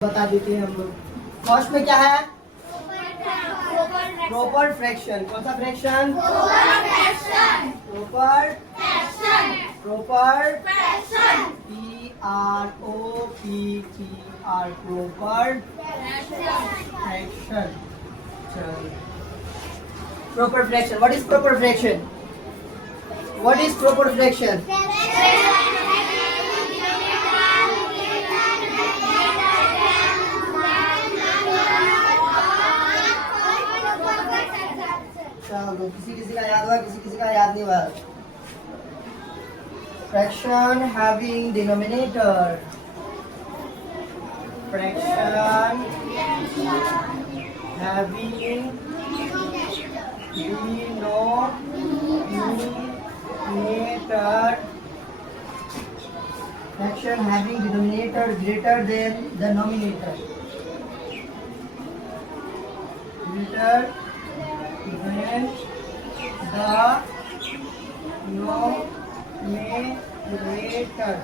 बता देते हैं हम लोग। फर्स्ट में क्या है? Proper fraction. कौन सा fraction? Proper proper PROPER proper fraction. Proper fraction. What is proper fraction? What is proper fraction? चलो किसी का याद हुआ, किसी का याद नहीं हुआ। Fraction having denominator. Fraction having denominator. Fraction having denominator greater than the nominator. Greater than the numerator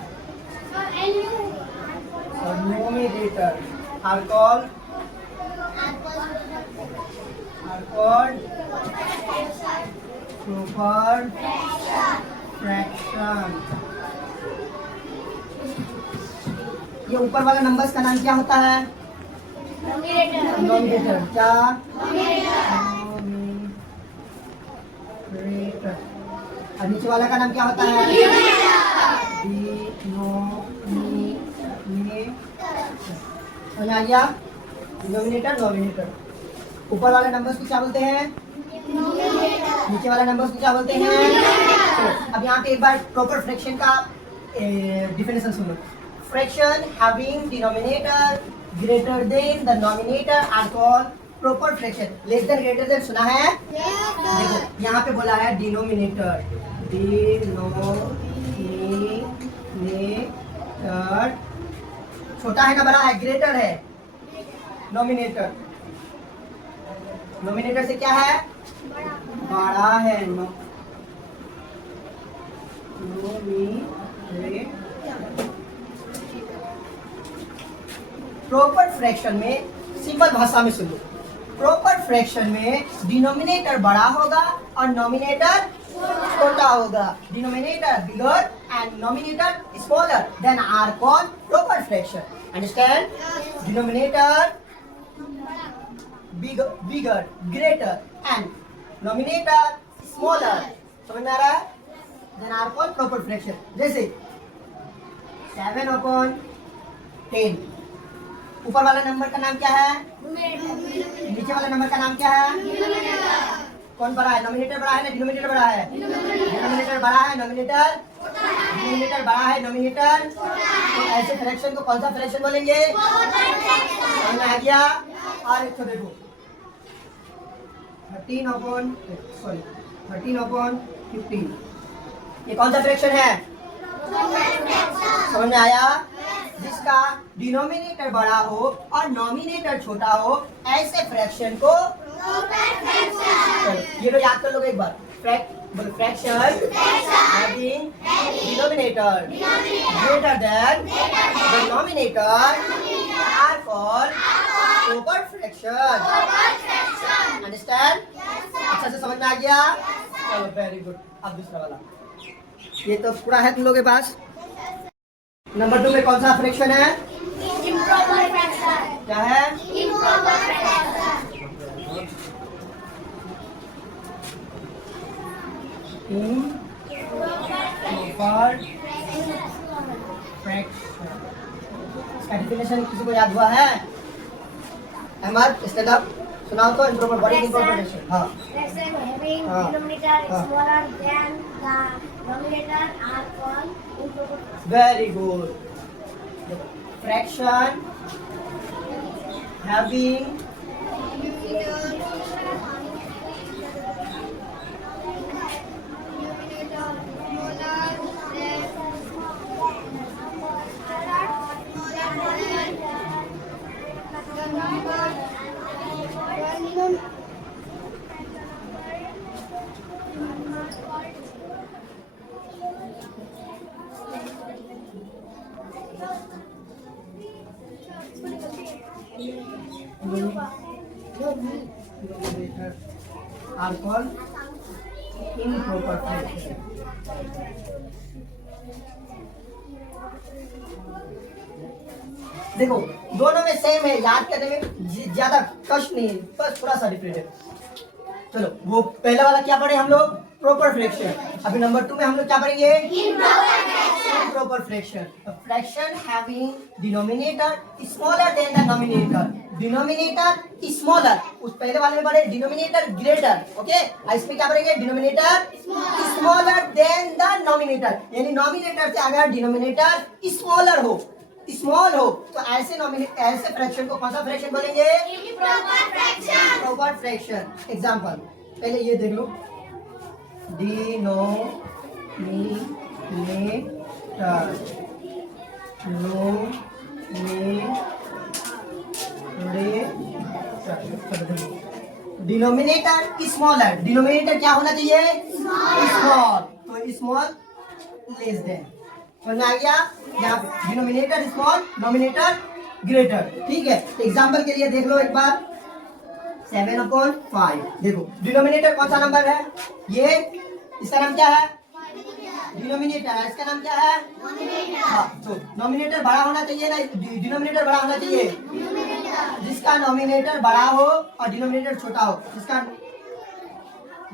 or numerator are called proper fraction। ये ऊपर वाला नंबर्स का नाम क्या होता है? नोमिनेटर। क्या? नोमिनेटर। और नीचे वाला का नाम क्या होता है? समझ आ गया? Denominator nominator. ऊपर वाले नंबर्स को क्या बोलते हैं? नीचे वाला नंबर्स को क्या बोलते हैं? अब यहाँ पे एक बार प्रॉपर फ्रैक्शन का डिफिनेशन सुनो। Fraction having denominator greater than the nominator are called proper fraction. Less than greater than सुना है? देखो यहाँ पे बोला है डिनोमिनेटर। डिनोमिनेटर छोटा है ना बड़ा है? ग्रेटर है। नोमिनेटर नोमिनेटर से क्या है? बड़ा है। प्रॉपर फ्रैक्शन में सिंपल भाषा में सुनो। प्रॉपर फ्रैक्शन में डिनोमिनेटर बड़ा होगा और नोमिनेटर छोटा होगा। Denominator bigger and numerator smaller than are called proper fraction. Understand? Denominator bigger greater and numerator smaller. समझ में आ रहा है? Then are called proper fraction. जैसे 7/10। ऊपर वाला नंबर का नाम क्या है? नीचे वाला नंबर का नाम क्या है? कौन बड़ा है? नोमिनेटर बड़ा है ना डिनोमिनेटर बड़ा है? डिनोमिनेटर बड़ा है, नोमिनेटर बड़ा है, नोमिनेटर। तो ऐसे फ्रैक्शन को कौन सा फ्रैक्शन बोलेंगे? समझ में आ गया? और एक तो देखो 13/15। ये कौन सा फ्रैक्शन है? समझ में आया? जिसका डिनोमिनेटर बड़ा हो और नोमिनेटर छोटा हो, ऐसे फ्रैक्शन को ये तो याद कर लोगे एक बार। Fraction having denominator greater than the nominator are called proper fraction. Understand? अच्छा से समझ में आ गया? चलो वेरी गुड। अब दूसरा वाला, ये तो पूरा है तुम लोग के पास। नंबर 2 में कौन सा फ्रैक्शन है? Improper fraction. क्या है? Improper fraction. Improper fraction. इसका डेफिनेशन किसी को याद हुआ है? अहमद स्टैंड अप, सुनाओ तो। Improper what is improper fraction? हां, fraction having denominator smaller than the nominator are called improper. Very good. Fraction having denominator are called improper fraction. देखो दोनों में सेम है, याद करने में ज्यादा कष्ट नहीं है, बस थोड़ा सा डिफरेंट है। चलो वो पहला वाला क्या पढ़े हम लोग, प्रॉपर फ्रैक्शन। अभी नंबर 2 में हम लोग क्या पढ़ेंगे, improper fraction. A fraction having denominator smaller than the numerator. Denominator smaller. उस पहले वाले में पढ़े denominator greater. ओके, इसमें क्या पढ़ेंगे, denominator smaller than the nominator. यानी nominator से अगर denominator smaller हो, स्मॉल हो, तो ऐसे ऐसे फ्रैक्शन को कौन सा फ्रैक्शन बोलेंगे, प्रॉपर फ्रैक्शन। एग्जांपल पहले ये देख लो, डिनोमिनेटर डिनोमिनेटर स्मॉलर, डिनोमिनेटर क्या होना चाहिए, स्मॉल, तो स्मॉल लेस देन, समझ में आ गया। यहाँ डिनोमिनेटर स्मॉल, नोमिनेटर ग्रेटर, ठीक है। एग्जाम्पल के लिए देख लो एक बार, 7/5। देखो डिनोमिनेटर कौन सा नंबर है, ये इसका नाम क्या है, डिनोमिनेटर है, इसका नाम क्या है, हाँ, तो नोमिनेटर बड़ा होना चाहिए ना, डिनोमिनेटर बड़ा होना चाहिए, जिसका नोमिनेटर बड़ा हो और डिनोमिनेटर छोटा हो। जिसका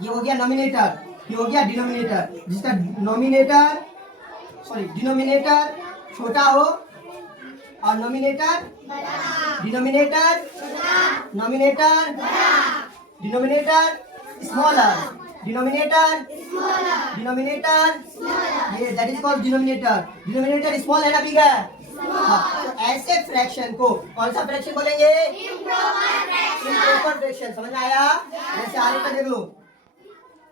ये हो गया नोमिनेटर, ये हो गया डिनोमिनेटर, जिसका नोमिनेटर डिनोमिनेटर छोटा हो और नोमिनेटर डिनोमिनेटर स्मॉलर, डिनोमिनेटर ये that is called denominator. Denominator small है ना, बिग है, तो ऐसे फ्रैक्शन को कौन सा फ्रैक्शन बोलेंगे, इम्प्रॉपर फ्रैक्शन। समझ में आया। जैसे आगे का देख लो,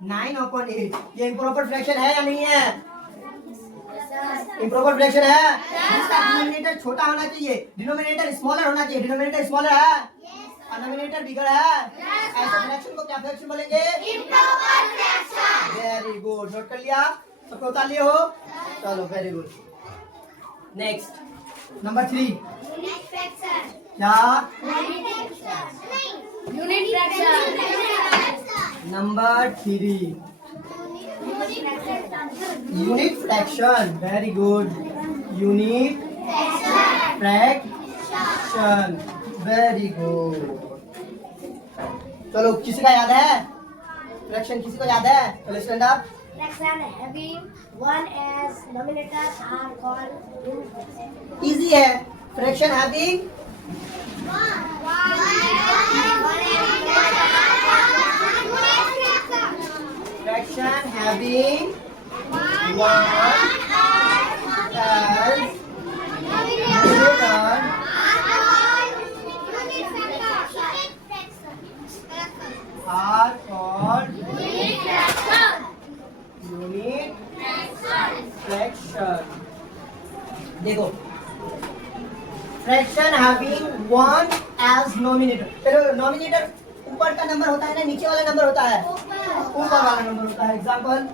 9/8, ये इम्प्रॉपर फ्रैक्शन है या नहीं है, इम्प्रॉपर फ्रैक्शन है, जिसका डिनोमिनेटर छोटा होना चाहिए, डिनोमिनेटर स्मॉलर होना चाहिए, डिनोमिनेटर स्मॉलर है और डिनोमिनेटर बिगर है, ऐसे फ्रैक्शन को क्या फ्रैक्शन बोलेंगे, improper fraction. Very good, note कर लिया, सबको उतार लिए हो, चलो वेरी गुड। नेक्स्ट नंबर 3, क्या, number 3 unit fraction. Very good, unit fraction, very good. चलो किसी का याद है फ्रैक्शन, किसी को याद है, चलो stand up. Fraction having 1 as denominator are called unit fraction. Easy है, fraction having fraction having 1 as numerator are called unit fraction. देखो फ्रैक्शन हैविंग 1 as नोमिनेटर, पहले नोमिनेटर ऊपर का नंबर होता है ना, नीचे वाला नंबर होता है, ऊपर वाला नंबर होता है। एग्जांपल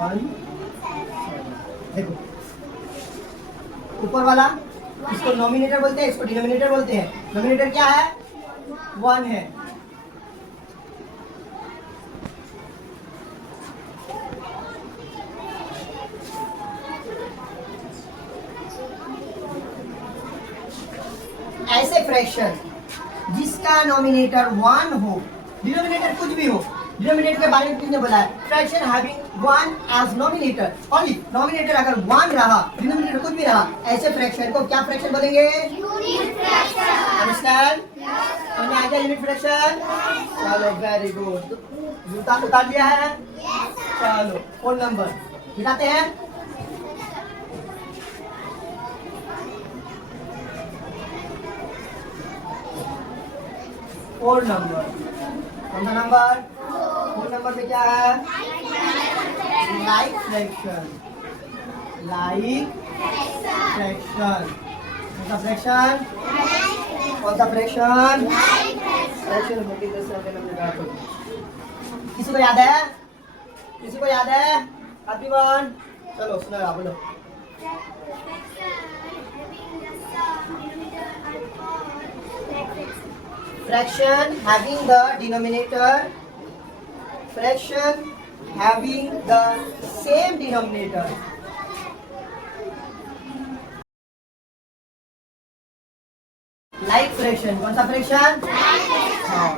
1, देखो ऊपर वाला, इसको नोमिनेटर बोलते हैं, इसको डिनोमिनेटर बोलते हैं। नोमिनेटर क्या है, 1 है, ऐसे फ्रैक्शन जिसका नोमिनेटर 1 हो, डिनोमिनेटर कुछ भी हो, डिनोमिनेटर के बारे में किसने बोला है, fraction having 1 as numerator, only numerator अगर 1 रहा, डिनोमिनेटर कुछ भी रहा, ऐसे फ्रैक्शन को क्या फ्रैक्शन बोलेंगे, यूनिट फ्रैक्शन। अंडरस्टैंड, समझ आ गया यूनिट फ्रैक्शन। चलो वेरी गुड, जूता उतार लिया है, चलो फोन नंबर मिलाते हैं। फोन नंबर, कौन सा नंबर, फोन नंबर में क्या है, लाइक फ्रैक्शन, लाइक फ्रैक्शन, कौन सा फ्रैक्शन, कौन सा फ्रैक्शन, फ्रैक्शन मल्टीप्लिकेशन। किसी को याद है, किसी को याद है, एवरीवन चलो सुना बोलो। fraction having the denominator same denominator. Like fraction, कौन सा fraction? हाँ.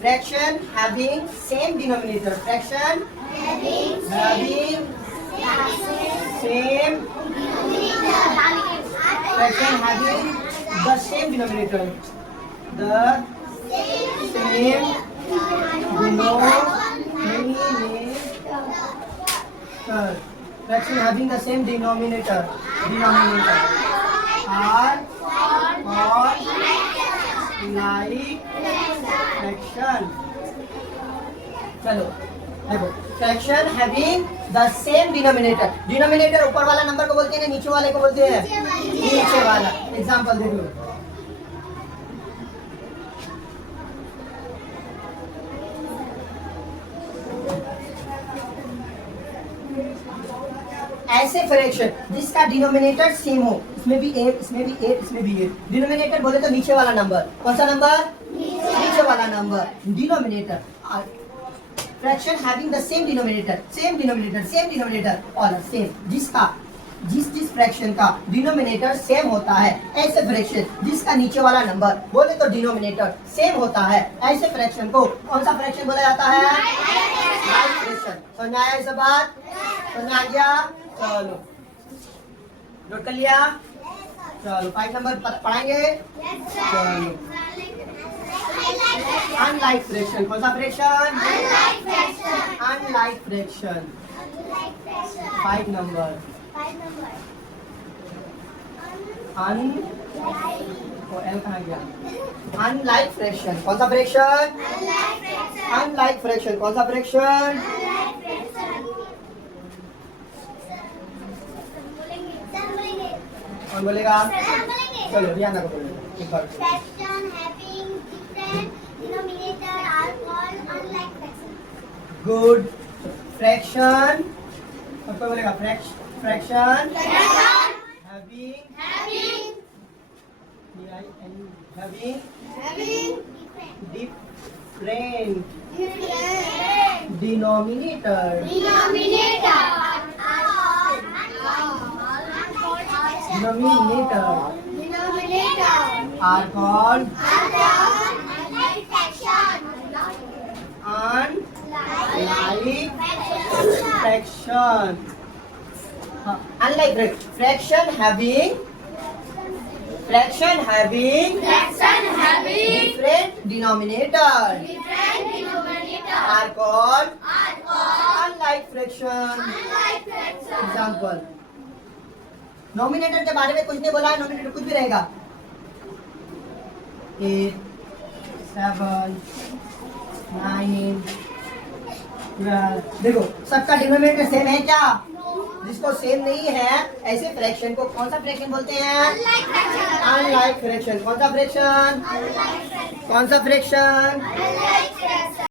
Fraction having same denominator. Fraction having same fraction having the same denominator. The same denominator. Fraction having the same denominator. Are called like fraction. चलो देखो, fraction having the same denominator. Denominator ऊपर वाला number को बोलते हैं, नीचे वाले को बोलते हैं नीचे वाला. एग्जाम्पल देखो, ऐसे फ्रैक्शन जिसका डिनोमिनेटर सेम हो, इसमें भी 8, इसमें भी 8, इसमें भी 8. डिनोमिनेटर बोले तो नीचे वाला नंबर. कौन सा नंबर? नीचे वाला number. Denominator. Fraction having the same denominator और सेम. जिस फ्रैक्शन का डिनोमिनेटर सेम होता है, ऐसे फ्रैक्शन जिसका नीचे वाला नंबर बोले तो डिनोमिनेटर सेम होता है, ऐसे फ्रैक्शन को कौन सा फ्रैक्शन बोला जाता है? Like fraction. समझ में आया? सब बात समझ में आ गया? चलो नोट कर लिया? चलो 5 नंबर पढ़ाएंगे. चलो अनलाइक फ्रैक्शन. कौन सा fraction? Unlike fraction. 5 number. L कहाँ गया? Unlike fraction. कौन सा फ्रैक्शन? Unlike fraction. कौन सा फ्रैक्शन? कौन बोलेगा? चलो रियाना को बोलेगा एक बार. Fraction having different denominator are called unlike fraction. Good. Fraction. अब कोई बोलेगा fraction having different denominator are called unlike fraction. Unlike fraction having different denominator are called unlike fraction. Example. Nominator के बारे में कुछ नहीं बोला है, नॉमिनेटर कुछ भी रहेगा. 8, 7, 9, 12. देखो सबका डिनोमिनेटर सेम है क्या? जिसको सेम नहीं है, ऐसे फ्रैक्शन को कौन सा फ्रैक्शन बोलते हैं? Unlike fraction. कौन सा फ्रैक्शन?